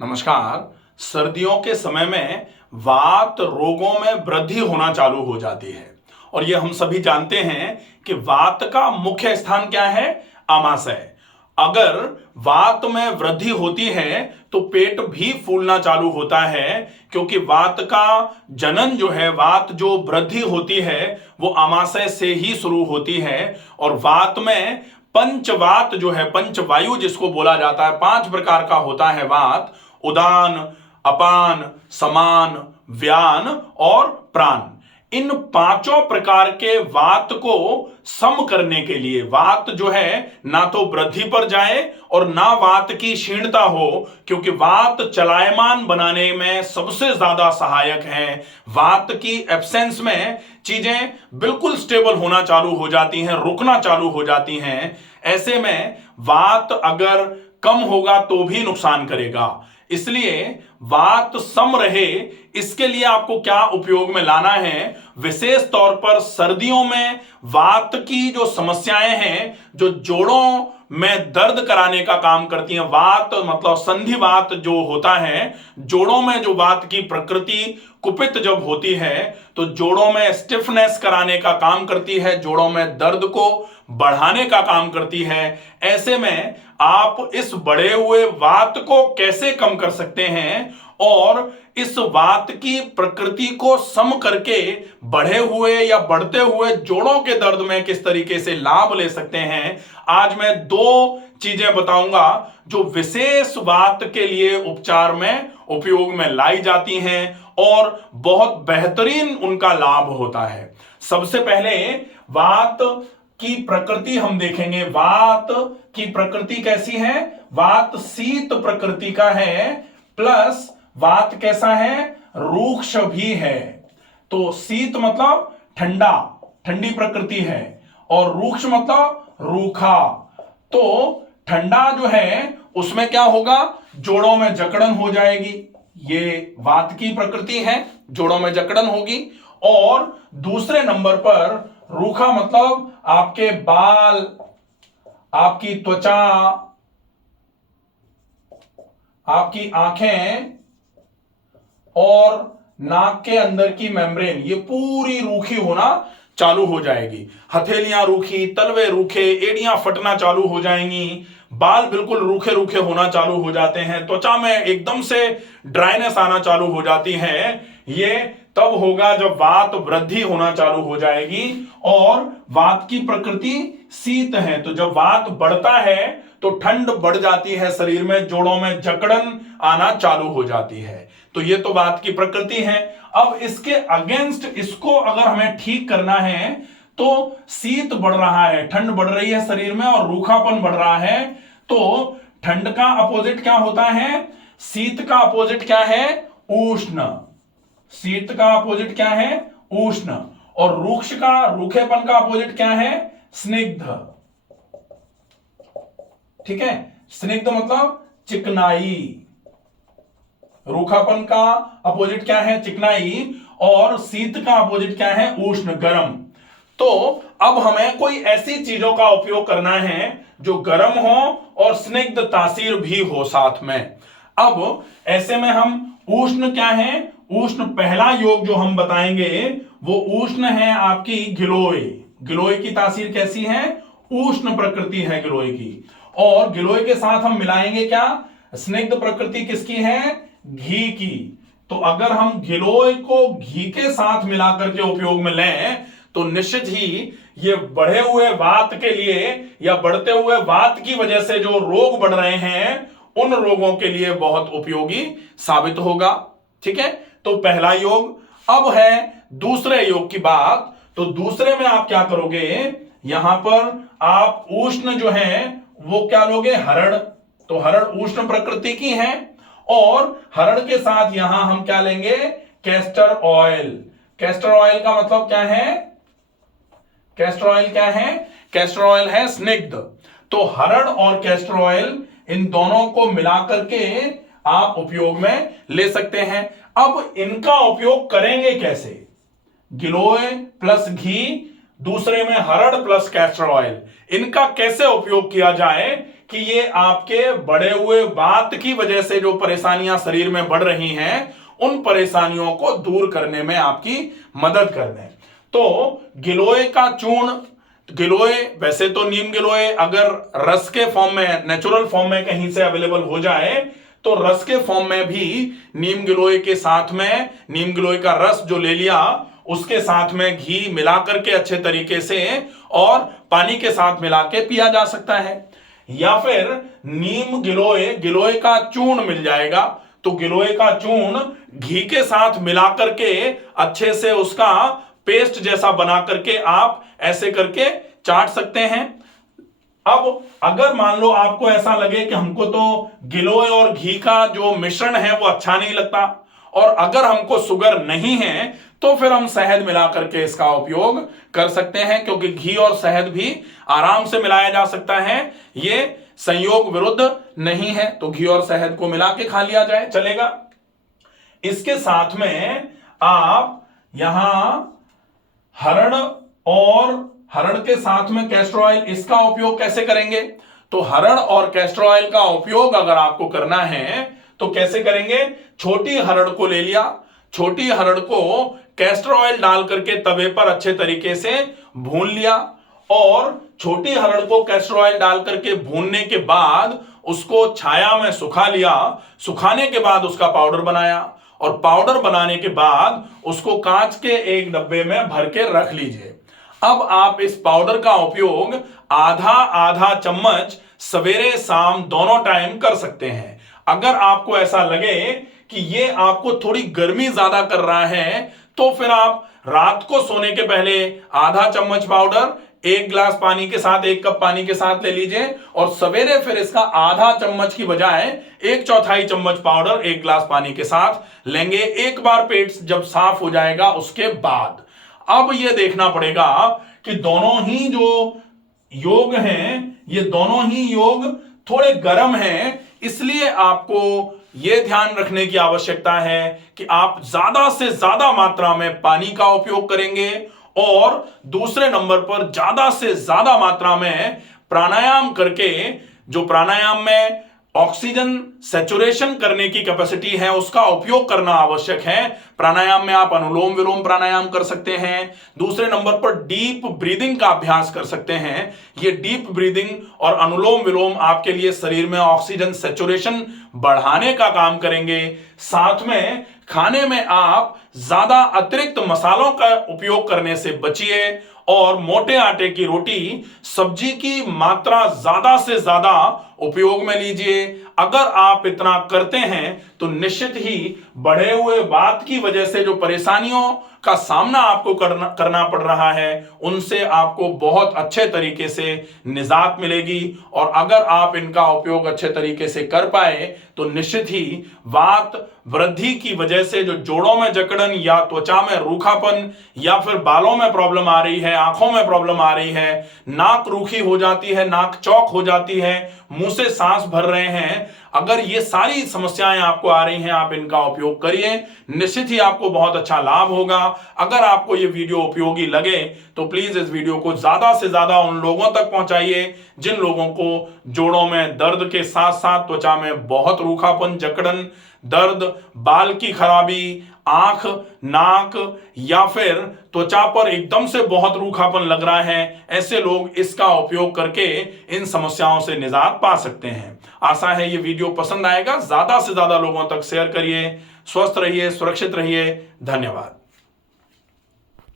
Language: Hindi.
नमस्कार। सर्दियों के समय में वात रोगों में वृद्धि होना चालू हो जाती है और ये हम सभी जानते हैं कि वात का मुख्य स्थान क्या है? आमाशय। अगर वात में वृद्धि होती है तो पेट भी फूलना चालू होता है, क्योंकि वात का जनन जो है, वात जो वृद्धि होती है वो आमाशय से ही शुरू होती है। और वात में पंचवात जो है, पंचवायु जिसको बोला जाता है, 5 प्रकार का होता है वात: उदान, अपान, समान, व्यान और प्राण। इन पांचों प्रकार के वात को सम करने के लिए, वात जो है ना तो वृद्धि पर जाए और ना वात की क्षीणता हो, क्योंकि वात चलायमान बनाने में सबसे ज्यादा सहायक है। वात की एब्सेंस में चीजें बिल्कुल स्टेबल होना चालू हो जाती हैं, रुकना चालू हो जाती हैं। ऐसे में वात अगर कम होगा तो भी नुकसान करेगा। इसलिए वात सम रहे, इसके लिए आपको क्या उपयोग में लाना है? विशेष तौर पर सर्दियों में वात की जो समस्याएं हैं, जो जोड़ों में दर्द कराने का काम करती हैं, वात मतलब संधिवात जो होता है, जोड़ों में जो वात की प्रकृति कुपित जब होती है तो जोड़ों में स्टिफनेस कराने का काम करती है, जोड़ों में दर्द को बढ़ाने का काम करती है। ऐसे में आप इस बढ़े हुए वात को कैसे कम कर सकते हैं और इस वात की प्रकृति को सम करके बढ़े हुए या बढ़ते हुए जोड़ों के दर्द में किस तरीके से लाभ ले सकते हैं, आज मैं 2 चीजें बताऊंगा जो विशेष वात के लिए उपचार में उपयोग में लाई जाती हैं और बहुत बेहतरीन उनका लाभ होता है। सबसे पहले वात की प्रकृति हम देखेंगे। वात की प्रकृति कैसी है? वात शीत प्रकृति का है, प्लस वात कैसा है? रूक्ष भी है। तो शीत मतलब ठंडा, ठंडी प्रकृति है, और रूक्ष मतलब रूखा। तो ठंडा जो है उसमें क्या होगा? जोड़ों में जकड़न हो जाएगी। ये वात की प्रकृति है, जोड़ों में जकड़न होगी। और दूसरे नंबर पर रूखा मतलब आपके बाल, आपकी त्वचा, आपकी आंखें और नाक के अंदर की मेम्ब्रेन, ये पूरी रूखी होना चालू हो जाएगी। हथेलियां रूखी, तलवे रूखे, एड़ियां फटना चालू हो जाएंगी, बाल बिल्कुल रूखे रूखे होना चालू हो जाते हैं, त्वचा में एकदम से ड्राइनेस आना चालू हो जाती है। ये तब होगा जब वात वृद्धि होना चालू हो जाएगी। और वात की प्रकृति शीत है, तो जब वात बढ़ता है तो ठंड बढ़ जाती है शरीर में, जोड़ों में जकड़न आना चालू हो जाती है। तो ये तो वात की प्रकृति है। अब इसके अगेंस्ट, इसको अगर हमें ठीक करना है तो शीत बढ़ रहा है, ठंड बढ़ रही है शरीर में और रूखापन बढ़ रहा है, तो ठंड का अपोजिट क्या होता है? शीत का अपोजिट क्या है? उष्ण। शीत का अपोजिट क्या है? उष्ण। और रूक्ष का, रूखेपन का अपोजिट क्या है? स्निग्ध। ठीक है, स्निग्ध मतलब चिकनाई। रूखापन का अपोजिट क्या है? चिकनाई। और शीत का अपोजिट क्या है? उष्ण, गर्म। तो अब हमें कोई ऐसी चीजों का उपयोग करना है जो गर्म हो और स्निग्ध तासीर भी हो साथ में। अब ऐसे में हम उष्ण क्या है? उष्ण पहला योग जो हम बताएंगे वो उष्ण है आपकी गिलोय। गिलोय की तासीर कैसी है? उष्ण प्रकृति है गिलोय की। और गिलोय के साथ हम मिलाएंगे क्या? स्निग्ध प्रकृति किसकी है? घी की। तो अगर हम गिलोय को घी के साथ मिलाकर के उपयोग में लें तो निश्चित ही ये बढ़े हुए वात के लिए या बढ़ते हुए वात की वजह से जो रोग बढ़ रहे हैं उन रोगों के लिए बहुत उपयोगी साबित होगा। ठीक है, तो पहला योग। अब है दूसरे योग की बात। तो दूसरे में आप क्या करोगे? यहां पर आप उष्ण जो है वो क्या लोगे? हरड़। तो हरड़ उष्ण प्रकृति की है और हरड़ के साथ यहां हम क्या लेंगे? Castor oil. कैस्टर ऑयल का मतलब क्या है? कैस्टर ऑयल क्या है? कैस्टर ऑयल है स्निग्ध। तो हरड़ और कैस्टर ऑयल, इन दोनों को मिलाकर के आप उपयोग में ले सकते हैं। अब इनका उपयोग करेंगे कैसे? गिलोय प्लस घी, दूसरे में हरड़ प्लस कैस्टर ऑयल, इनका कैसे उपयोग किया जाए कि ये आपके बढ़े हुए वात की वजह से जो परेशानियां शरीर में बढ़ रही हैं उन परेशानियों को दूर करने में आपकी मदद कर दें। तो गिलोय का चूर्ण, गिलोय वैसे तो नीम गिलोय अगर रस के फॉर्म में, नेचुरल फॉर्म में कहीं से अवेलेबल हो जाए तो रस के फॉर्म में भी नीम गिलोय के साथ में, नीम गिलोय का रस जो ले लिया उसके साथ में घी मिला करके अच्छे तरीके से और पानी के साथ मिला के पिया जा सकता है। या फिर नीम गिलोय, गिलोय का चूर्ण मिल जाएगा, तो गिलोय का चूर्ण घी के साथ मिला करके अच्छे से उसका पेस्ट जैसा बना करके आप ऐसे करके चाट सकते हैं। अब अगर मान लो आपको ऐसा लगे कि हमको तो गिलोय और घी का जो मिश्रण है वो अच्छा नहीं लगता और अगर हमको शुगर नहीं है तो फिर हम शहद मिला करके इसका उपयोग कर सकते हैं, क्योंकि घी और शहद भी आराम से मिलाया जा सकता है, ये संयोग विरुद्ध नहीं है। तो घी और शहद को मिला के खा लिया जाए, चलेगा। इसके साथ में आप यहां हरण, और हरण के साथ में कैस्टर ऑयल, इसका उपयोग कैसे करेंगे? तो हरण और कैस्टर ऑयल का उपयोग अगर आपको करना है तो कैसे करेंगे? छोटी हरड़ को ले लिया, छोटी हरड़ को कैस्टर ऑयल डाल करके तवे पर अच्छे तरीके से भून लिया और छोटी हरड़ को कैस्टर ऑयल डाल करके भूनने के बाद उसको छाया में सुखा लिया। सुखाने के बाद उसका पाउडर बनाया और पाउडर बनाने के बाद उसको कांच के एक डब्बे में भर के रख लीजिए। अब आप इस पाउडर का उपयोग आधा आधा चम्मच सवेरे शाम दोनों टाइम कर सकते हैं। अगर आपको ऐसा लगे कि ये आपको थोड़ी गर्मी ज्यादा कर रहा है तो फिर आप रात को सोने के पहले आधा चम्मच पाउडर 1 गिलास पानी के साथ, 1 कप पानी के साथ ले लीजिए और सवेरे फिर इसका आधा चम्मच की बजाय 1/4 चम्मच पाउडर 1 गिलास पानी के साथ लेंगे, एक बार पेट जब साफ हो जाएगा उसके बाद। अब यह देखना पड़ेगा कि दोनों ही जो योग हैं, ये दोनों ही योग थोड़े गर्म हैं, इसलिए आपको यह ध्यान रखने की आवश्यकता है कि आप ज्यादा से ज्यादा मात्रा में पानी का उपयोग करेंगे और दूसरे नंबर पर ज्यादा से ज्यादा मात्रा में प्राणायाम करके, जो प्राणायाम में ऑक्सीजन सैचुरेशन करने की कैपेसिटी है उसका उपयोग करना आवश्यक है। प्राणायाम में आप अनुलोम विलोम प्राणायाम कर सकते हैं। दूसरे नंबर पर डीप ब्रीदिंग का अभ्यास कर सकते हैं। ये डीप ब्रीदिंग और अनुलोम विलोम आपके लिए शरीर में ऑक्सीजन सैचुरेशन बढ़ाने का काम करेंगे। साथ में खाने में आप ज्यादा अतिरिक्त मसालों का उपयोग करने से बचिए और मोटे आटे की रोटी, सब्जी की मात्रा ज्यादा से ज्यादा उपयोग में लीजिए। अगर आप इतना करते हैं तो निश्चित ही बढ़े हुए वात की वजह से जो परेशानियों का सामना आपको करना पड़ रहा है उनसे आपको बहुत अच्छे तरीके से निजात मिलेगी। और अगर आप इनका उपयोग अच्छे तरीके से कर पाए तो निश्चित ही वात वृद्धि की वजह से जो जोड़ों में जकड़न या त्वचा में रूखापन या फिर बालों में प्रॉब्लम आ रही है, आंखों में प्रॉब्लम आ रही है, नाक रूखी हो जाती है, नाक चौक हो जाती है, मुंह से सांस भर रहे हैं, अगर ये सारी समस्याएं आपको आ रही हैं, आप इनका उपयोग करिए, निश्चित ही आपको बहुत अच्छा लाभ होगा। अगर आपको ये वीडियो उपयोगी लगे तो प्लीज इस वीडियो को ज्यादा से ज्यादा उन लोगों तक पहुंचाइए जिन लोगों को जोड़ों में दर्द के साथ साथ त्वचा में बहुत रूखापन, जकड़न, दर्द, बाल की खराबी, आंख, नाक या फिर त्वचा पर एकदम से बहुत रूखापन लग रहा है, ऐसे लोग इसका उपयोग करके इन समस्याओं से निजात पा सकते हैं। आशा है ये वीडियो पसंद आएगा। ज्यादा से ज्यादा लोगों तक शेयर करिए। स्वस्थ रहिए, सुरक्षित रहिए। धन्यवाद।